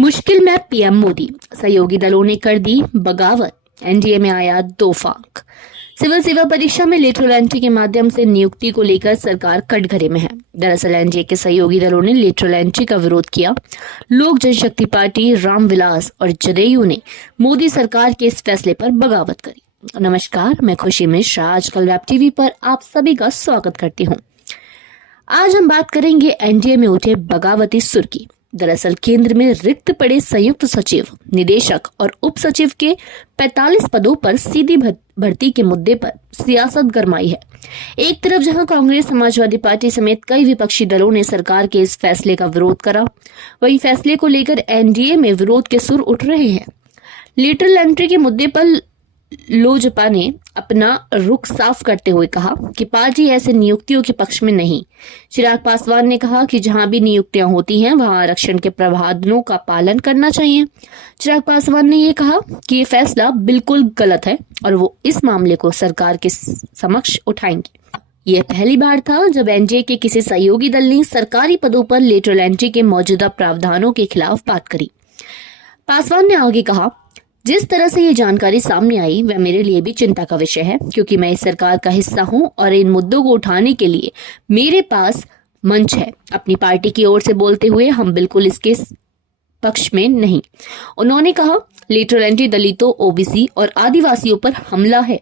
मुश्किल में पीएम मोदी, सहयोगी दलों ने कर दी बगावत, एनडीए में आया दो फाक। सिविल सेवा परीक्षा में लेटरल एंट्री के माध्यम से नियुक्ति को लेकर सरकार कटघरे में है। दरअसल एनडीए के सहयोगी दलों ने लेटरल एंट्री का विरोध किया। लोक जनशक्ति पार्टी, रामविलास और जदयू ने मोदी सरकार के इस फैसले पर बगावत करी। नमस्कार, मैं खुशी मिश्रा आजकल वेब टीवी पर आप सभी का स्वागत करती हूँ। आज हम बात करेंगे एनडीए में उठे बगावती सुर की। दरअसल केंद्र में रिक्त पड़े संयुक्त सचिव, निदेशक और उप सचिव के 45 पदों पर सीधी भर्ती के मुद्दे पर सियासत गरमाई है। एक तरफ जहां कांग्रेस, समाजवादी पार्टी समेत कई विपक्षी दलों ने सरकार के इस फैसले का विरोध करा, वहीं फैसले को लेकर एनडीए में विरोध के सुर उठ रहे हैं। लेटरल एंट्री के मुद्दे पर लोजपा ने अपना रुख साफ करते हुए कहा कि पार्टी ऐसे नियुक्तियों के पक्ष में नहीं। चिराग पासवान ने कहा कि जहां भी नियुक्तियां होती हैं वहां आरक्षण के प्रावधानों का पालन करना चाहिए। चिराग पासवान ने ये कहा कि ये फैसला बिल्कुल गलत है और वो इस मामले को सरकार के समक्ष उठाएंगे। यह पहली बार था जब एनडीए के किसी सहयोगी दल ने सरकारी पदों पर लेटरल एंट्री के मौजूदा प्रावधानों के खिलाफ बात करी। पासवान ने आगे कहा, जिस तरह से ये जानकारी सामने आई वह मेरे लिए भी चिंता का विषय है, क्योंकि मैं इस सरकार का हिस्सा हूं और इन मुद्दों को उठाने के लिए मेरे पास मंच है। अपनी पार्टी की ओर से बोलते हुए हम बिल्कुल इसके पक्ष में नहीं। उन्होंने कहा, लेटरल एंट्री दलितों, ओबीसी और आदिवासियों पर हमला है।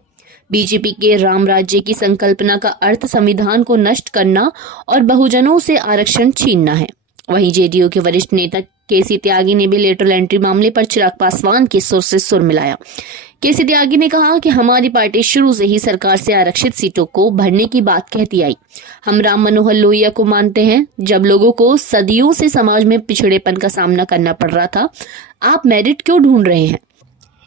बीजेपी के राम राज्य की संकल्पना का अर्थ संविधान को नष्ट करना और बहुजनों से आरक्षण छीनना है। वहीं जेडीयू के वरिष्ठ नेता केसी त्यागी ने भी लेटरल एंट्री मामले पर चिराग पासवान के सुर से सुर मिलाया। केसी त्यागी ने कहा कि हमारी पार्टी शुरू से ही सरकार से आरक्षित सीटों को भरने की बात कहती आई। हम राम मनोहर लोहिया को मानते हैं। जब लोगों को सदियों से समाज में पिछड़ेपन का सामना करना पड़ रहा था, आप मेरिट क्यों ढूंढ रहे हैं?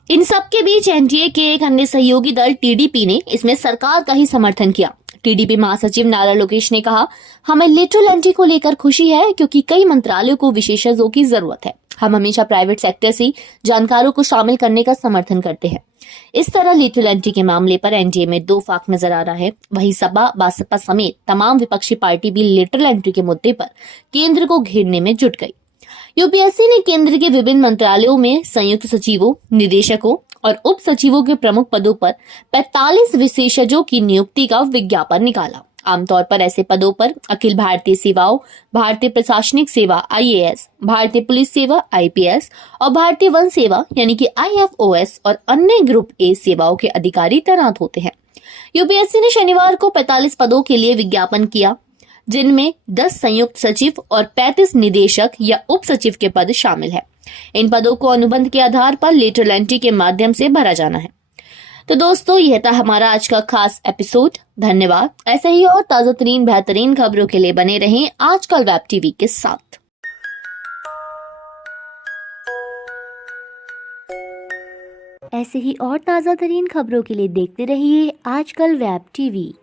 इन सब के बीच एनडीए के एक अन्य सहयोगी दल टीडीपी ने इसमें सरकार का ही समर्थन किया। टीडीपी महासचिव नारा लोकेश ने कहा, हमें लेटरल एंट्री को लेकर खुशी है क्योंकि कई मंत्रालयों को विशेषज्ञों की जरूरत है। हम हमेशा प्राइवेट सेक्टर से जानकारों को शामिल करने का समर्थन करते हैं। इस तरह लेटरल एंट्री के मामले पर एनडीए में दो फाक नजर आ रहा है। वहीं बसपा समेत तमाम विपक्षी पार्टी भी लेटरल एंट्री के मुद्दे पर केंद्र को घेरने में जुट गई। यूपीएससी ने केंद्र के विभिन्न मंत्रालयों में संयुक्त सचिवों, निदेशकों और उप सचिवों के प्रमुख पदों पर 45 विशेषज्ञों की नियुक्ति का विज्ञापन निकाला। आमतौर पर ऐसे पदों पर अखिल भारतीय सेवाओं, भारतीय प्रशासनिक सेवा आईएएस, भारतीय पुलिस सेवा आईपीएस और भारतीय वन सेवा यानी कि आईएफओएस और अन्य ग्रुप ए सेवाओं के अधिकारी तैनात होते हैं। यूपीएससी ने शनिवार को 45 पदों के लिए विज्ञापन किया, जिनमें 10 संयुक्त सचिव और 35 निदेशक या उप सचिव के पद शामिल है। इन पदों को अनुबंध के आधार पर लेटरल एंट्री के माध्यम से भरा जाना है। तो दोस्तों, यह था हमारा आज का खास एपिसोड। धन्यवाद। ऐसे ही और ताजा तरीन बेहतरीन खबरों के लिए बने रहें आजकल वेब टीवी के साथ। ऐसे ही और ताजा तरीन खबरों के लिए देखते रहिए आजकल वेब टीवी।